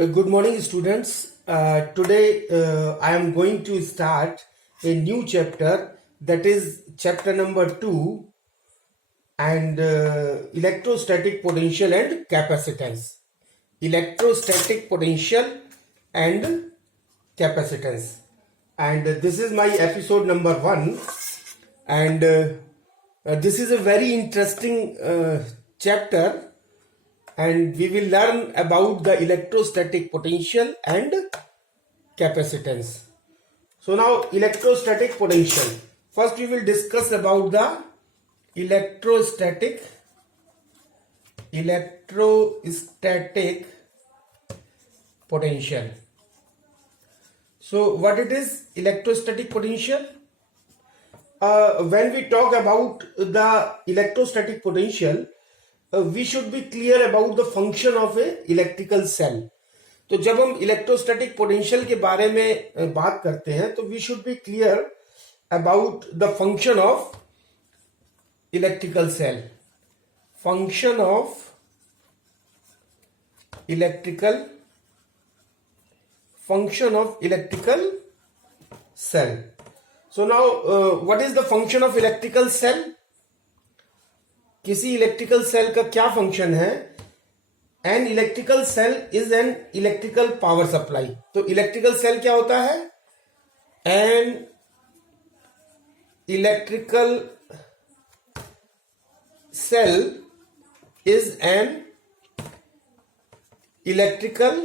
Good morning, students. Today I am going to start a new chapter, that is chapter number 2, and electrostatic potential and capacitance. Electrostatic potential and capacitance. And this is my episode number 1, and this is a very interesting chapter, and we will learn about the electrostatic potential and capacitance. So now electrostatic potential. First we will discuss about the electrostatic potential. So what it is electrostatic potential? When we talk about the electrostatic potential, we should be clear about the function of a electrical cell. तो जब हम electrostatic potential के बारे में बात करते हैं तो we should be clear about the function of electrical cell. Function of electrical cell. So now what is the function of electrical cell? किसी इलेक्ट्रिकल सेल का क्या फंक्शन है? An electrical cell is an electrical power supply. तो electrical cell क्या होता है? An electrical cell is an electrical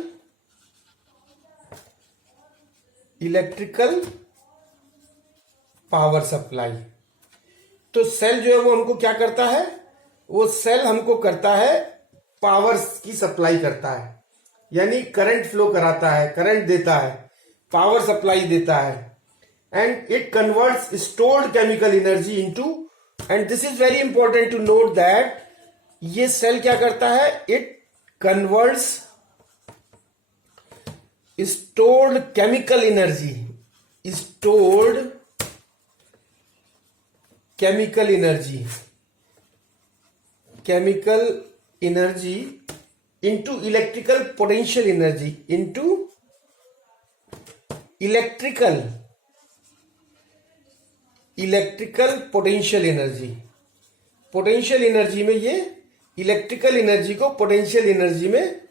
power supply. तो cell जो है वो हमको क्या करता है? वो सेल हमको करता है पावर की सप्लाई करता है, यानी करंट फ्लो कराता है, करंट देता है, पावर सप्लाई देता है. And it converts stored chemical energy into, and this is very important to note that ये सेल क्या करता है? It converts stored chemical energy into electrical potential energy, into electrical potential energy. Potential energy में ये electrical energy को potential energy में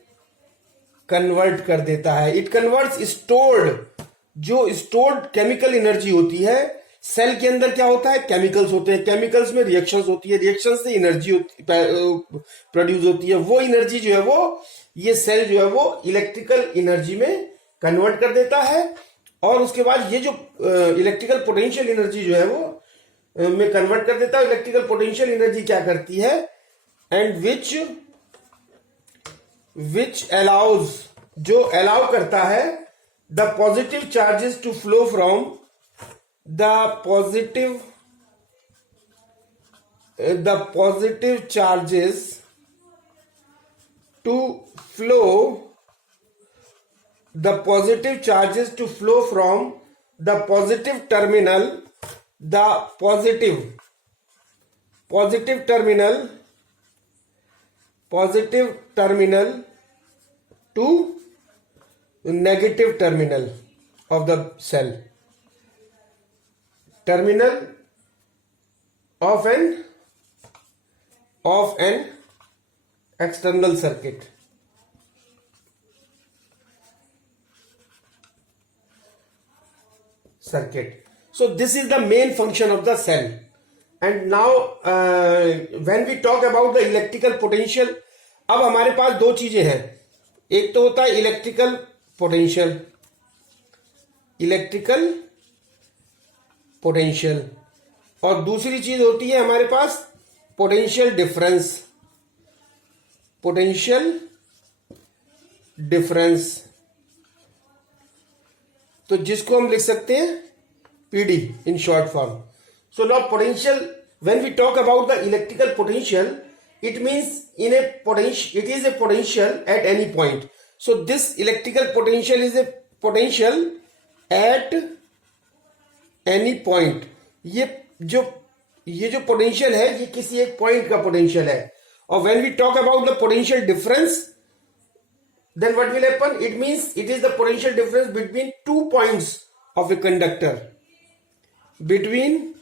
convert कर देता है. It converts stored chemical energy होती है. सेल के अंदर क्या होता है? केमिकल्स होते हैं, केमिकल्स में रिएक्शंस होती है, रिएक्शन से एनर्जी प्रोड्यूस होती है. वो एनर्जी जो है वो ये सेल जो है वो इलेक्ट्रिकल एनर्जी में कन्वर्ट कर देता है. और उसके बाद ये जो इलेक्ट्रिकल पोटेंशियल एनर्जी जो है वो में कन्वर्ट कर देता है. इलेक्ट्रिकल पोटेंशियल एनर्जी क्या करती है? एंड विच अलाउज, जो अलाउ करता है the positive charges to flow from the positive charges to flow from the positive terminal to negative terminal of the cell. Terminal of an external circuit. So this is the main function of the cell. And now when we talk about the electrical potential, अब हमारे पास दो चीजें हैं. एक तो होता है electrical potential, और दूसरी चीज होती है हमारे पास पोटेंशियल डिफरेंस. तो जिसको हम लिख सकते हैं PD in short form. So now potential, when we talk about the electrical potential, it means it is a potential at any point. So this electrical potential is a potential at any point. ये जो potential है ये किसी एक point का potential है. और when we talk about the potential difference, then what will happen? It means it is the potential difference between 2 points of a conductor. Between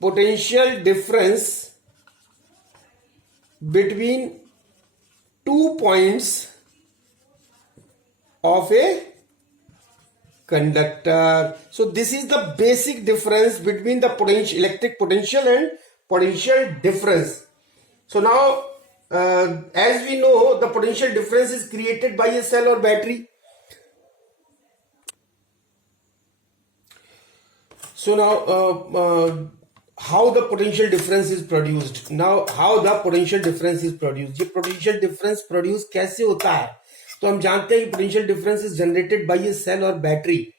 potential difference between 2 points of a conductor. So this is the basic difference between the potential, electric potential and potential difference. So now as we know, the potential difference is created by a cell or battery. So now how the potential difference is produced? Now how the potential difference is produced? ये potential difference produce कैसे होता है? तो हम जानते हैं कि potential difference is generated by a cell और battery.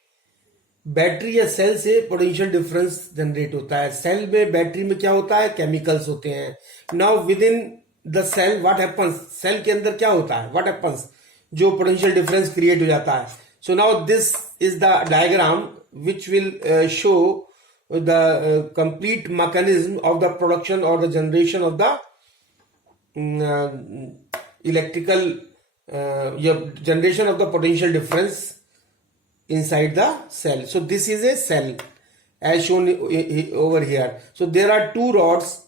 बैटरी या सेल से पोटेंशियल डिफरेंस जनरेट होता है. सेल में, बैटरी में क्या होता है? केमिकल्स होते हैं. Now within the cell what happens? Cell के अंदर क्या होता है? What happens? जो पोटेंशियल डिफरेंस क्रिएट हो जाता है. So now this is the diagram which will show the complete mechanism of the production or the generation of the electrical generation of the potential difference inside the cell. So this is a cell as shown over here. So there are two rods,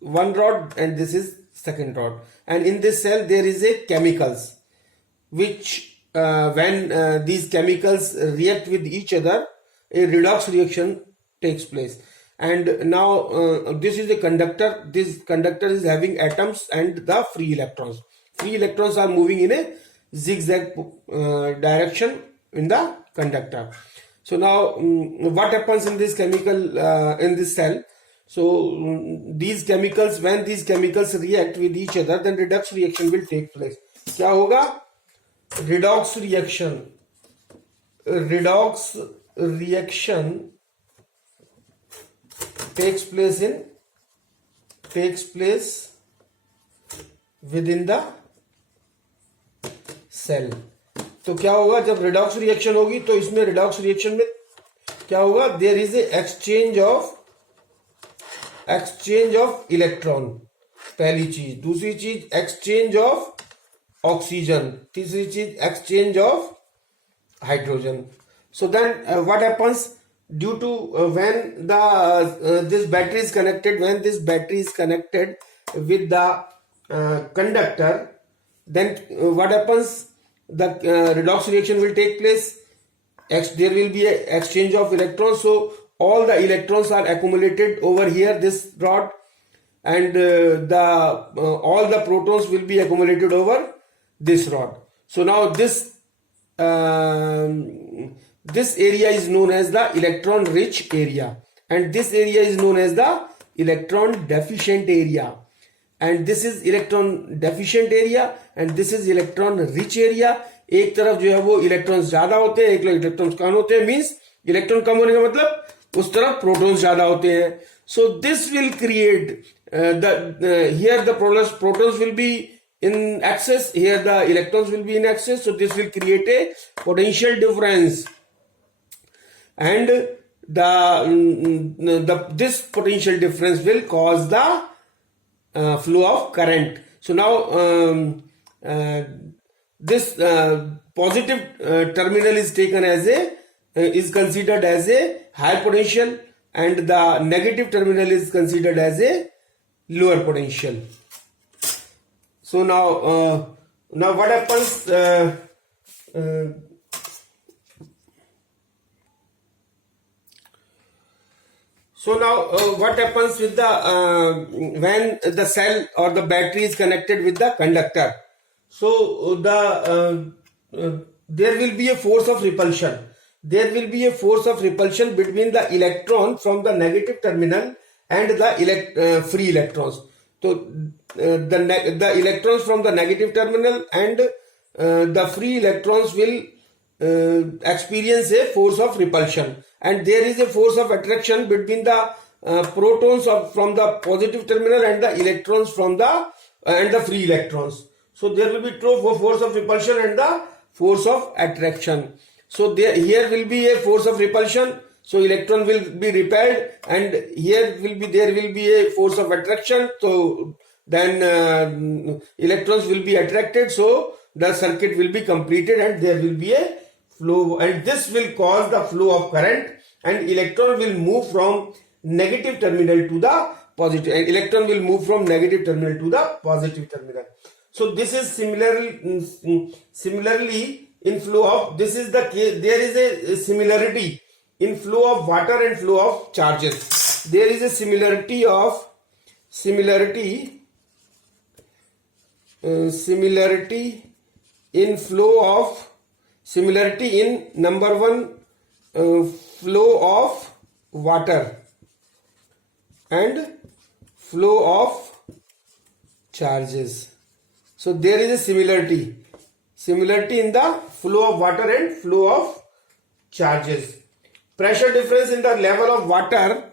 one rod and this is second rod, and in this cell there is a chemicals which when these chemicals react with each other, a redox reaction takes place. And now this is a conductor. This conductor is having atoms and the free electrons. Free electrons are moving in a zigzag direction in the conductor. So now what happens in this chemical in this cell? So these chemicals, when these chemicals react with each other, then redox reaction will take place. क्या होगा? Redox reaction. Redox reaction takes place within the cell. तो क्या होगा? जब redox reaction होगी तो इसमें redox reaction में क्या होगा? There is a exchange of electron. पहली चीज. दूसरी चीज एक्सचेंज ऑफ ऑक्सीजन. तीसरी चीज exchange of hydrogen. So then what happens due to when this battery is connected, when this battery is connected with the conductor, then what happens? The redox reaction will take place. There will be an exchange of electrons. So all the electrons are accumulated over here, this rod, and all the protons will be accumulated over this rod. So now this area is known as the electron rich area, and this area is known as the electron deficient area, and this is electron deficient area and this is electron rich area. एक तरफ जो है वो electrons ज्यादा होते हैं, एक electrons कम होते हैं. मींस इलेक्ट्रॉन कम होने का मतलब उस तरफ प्रोटॉन्स ज्यादा होते हैं. So this will create here the protons will be in excess, here the electrons will be in excess. So this will create a potential difference, and this potential difference will cause the flow of current. So now this positive terminal is taken as is considered as a high potential, and the negative terminal is considered as a lower potential. So now what happens? So now what happens with the when the cell or the battery is connected with the conductor? So there will be a force of repulsion. There will be a force of repulsion between the electron from the negative terminal and the free electrons. So the electrons from the negative terminal and the free electrons will experience a force of repulsion, and there is a force of attraction between the protons from the positive terminal and the electrons from the free electrons. So there will be two force of repulsion and the force of attraction. So here will be a force of repulsion. So electron will be repelled, and there will be a force of attraction. So then electrons will be attracted, so the circuit will be completed and there will be a flow, and this will cause the flow of current, and electron will move from negative terminal to the positive, and electron will move from negative terminal to the positive terminal. So this is similarly in flow of, this is the case, there is a similarity in flow of water and flow of charges. There is a similarity in flow of, similarity in number one, flow of water and flow of charges. So there is a similarity in the flow of water and flow of charges. Pressure difference in the level of water.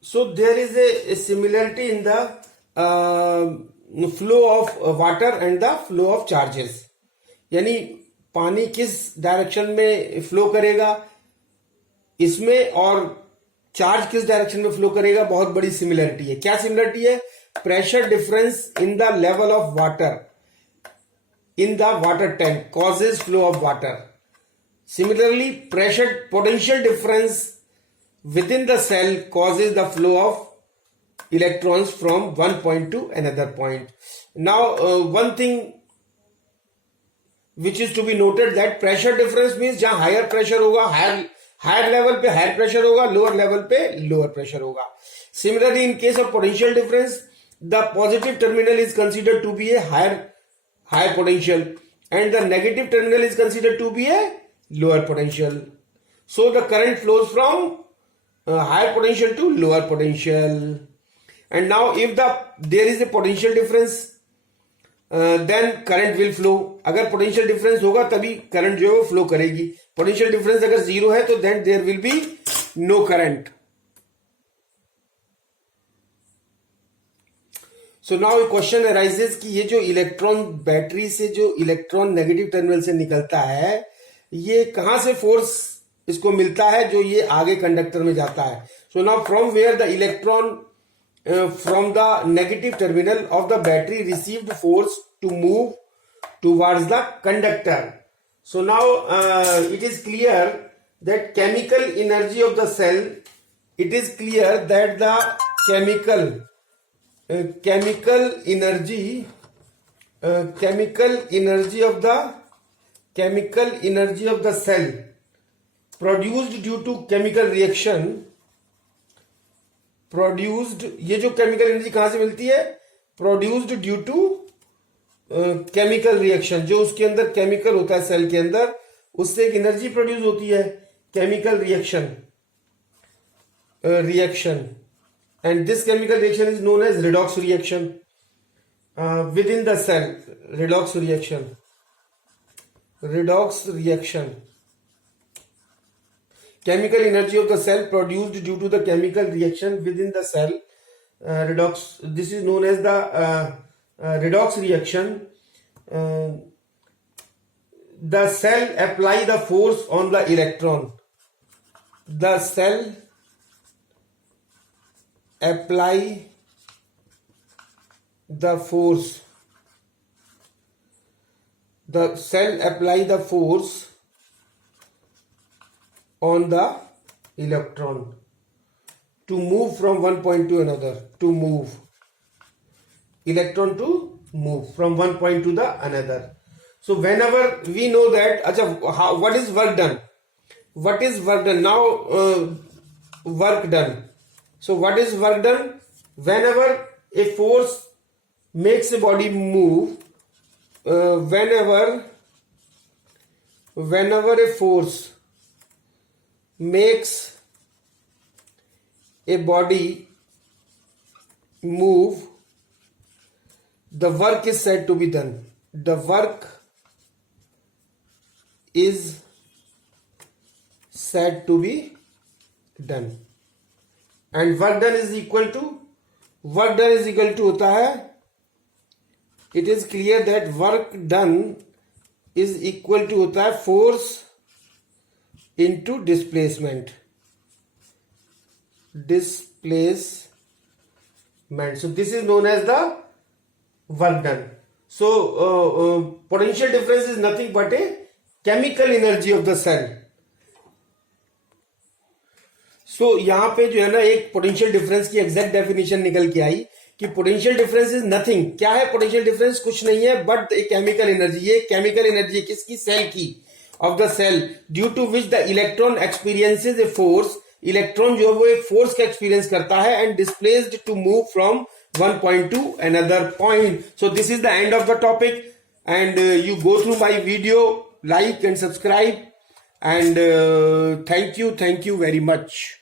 So there is a similarity in the flow of water and the flow of charges. यानी पानी किस direction में flow करेगा इसमें, और charge किस direction में flow करेगा, बहुत बड़ी सिमिलरिटी है. क्या सिमिलरिटी है? Pressure difference in the level of water in the water tank causes flow of water. Similarly, pressure potential difference within the cell causes the flow of electrons from one point to another point. Now, one thing which is to be noted, that pressure difference means जहाँ higher pressure होगा, higher level पे higher pressure होगा, lower level पे lower pressure होगा. Similarly, in case of potential difference, the positive terminal is considered to be a higher potential and the negative terminal is considered to be a lower potential. So the current flows from higher potential to lower potential. And now if there is a potential difference, then current will flow. अगर potential difference होगा तभी current जो है वो flow करेगी. Potential difference अगर zero है तो then there will be no current. So now a question arises कि ये जो इलेक्ट्रॉन बैटरी से जो इलेक्ट्रॉन नेगेटिव टर्मिनल से निकलता है, ये कहां से फोर्स इसको मिलता है जो ये आगे कंडक्टर में जाता है. So now from where the electron from the negative terminal of the battery received force to move towards the conductor. So now it is clear that chemical energy of the cell, it is clear that the chemical energy of the cell produced due to chemical reaction, ये जो chemical energy कहां से मिलती है? Produced due to chemical reaction. जो उसके अंदर chemical होता है सेल के अंदर, उससे एक एनर्जी प्रोड्यूस होती है, chemical reaction. And this chemical reaction is known as redox reaction within the cell. Redox reaction. Chemical energy of the cell produced due to the chemical reaction within the cell. Redox. This is known as the redox reaction. The cell apply the force on the electron. The cell apply the force. The cell apply the force on the electron to move from one point to another. To move electron to move from one point to the another. So whenever we know that, what is work done? What is work done? Now work done. So what is work done? Whenever a force makes a body move, whenever a force makes a body move, the work is said to be done. The work is said to be done. And work done is equal to होता है, it is clear that work done is equal to होता है force into displacement. meant. So this is known as the work done. So potential difference is nothing but a chemical energy of the cell. So यहाँ पे जो है ना एक potential difference की exact definition निकल के आई कि पोटेंशियल डिफरेंस इज नथिंग. क्या है पोटेंशियल डिफरेंस? कुछ नहीं है बट ए केमिकल एनर्जी. ये केमिकल एनर्जी किसकी? सेल की, of the cell, due to which the electron experiences a force. Electron जो है वो एक फोर्स का एक्सपीरियंस करता है and displaced to move from one point to another point. So this is the end of the topic, and you go through my video, like and subscribe, and thank you very much.